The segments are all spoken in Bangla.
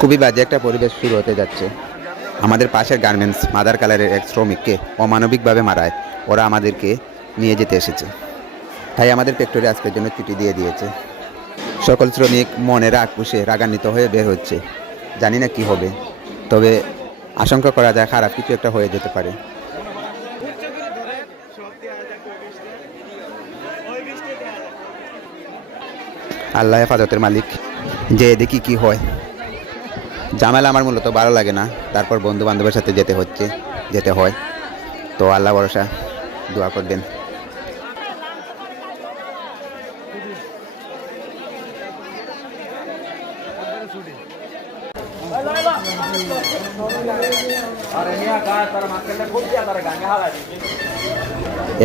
খুবই বাজে একটা পরিবেশ শুরু হতে যাচ্ছে। আমাদের পাশের গার্মেন্টস মাদার কালারের এক শ্রমিককে অমানবিকভাবে মারায় ওরা আমাদেরকে নিয়ে যেতে এসেছে। তাই আমাদের ফ্যাক্টরি আজকের জন্য ছুটি দিয়ে দিয়েছে। সকল শ্রমিক মনে রাগ পুষে রাগান্বিত হয়ে বের হচ্ছে। জানি না কি হবে, তবে আশঙ্কা করা যায় খারাপ কিছু একটা হয়ে যেতে পারে। আল্লাহ হেফাজতের মালিক, যে দেখি কি হয়। ঝামেলা আমার মূলত ভালো লাগে না, তারপর বন্ধু বান্ধবের সাথে যেতে হয়। তো আল্লাহ ভরসা, দোয়া করবেন।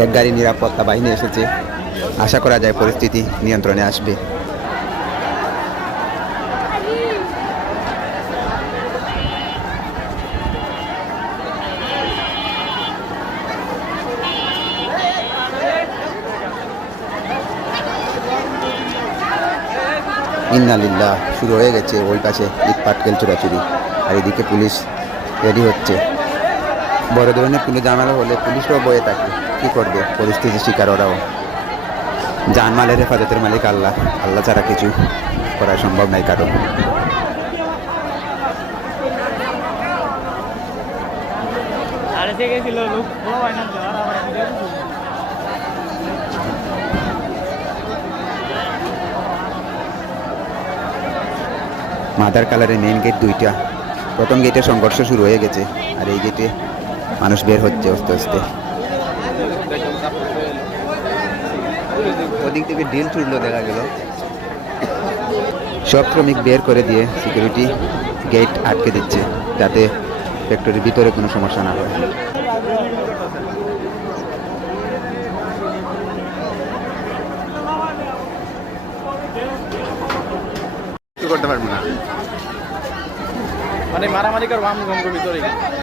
এক গাড়ি নিরাপত্তা বাহিনী এসেছে, আশা করা যায় পরিস্থিতি নিয়ন্ত্রণে আসবে। ইন্নালিল্লাহ, শুরু হয়ে গেছে ওই পাশে ইট পাটকেল চোরাচুরি, আর এদিকে পুলিশ রেডি হচ্ছে। বড় ধরনের পুলিশ ঝামেলা হলে পুলিশও বয়ে থাকে, কী করবে, পরিস্থিতির শিকার ওরাও। জানমালের হেফাজতের মালিক আল্লাহ, আল্লাহ ছাড়া কিছু করা সম্ভব নাই কারো। মাদার কালারের মেইন গেট দুইটা। প্রথম গেটে সংঘর্ষ শুরু হয়ে গেছে, আর এই গেটে মানুষ বের হচ্ছে আস্তে আস্তে। ওদিক থেকে ডিল ছুটলো দেখা গেল। সব শ্রমিক বের করে দিয়ে সিকিউরিটি গেট আটকে দিচ্ছে, যাতে ফ্যাক্টরির ভিতরে কোনো সমস্যা না হয়। করতে পারবো না, মানে মারামারি করবো আমি ভিতরে।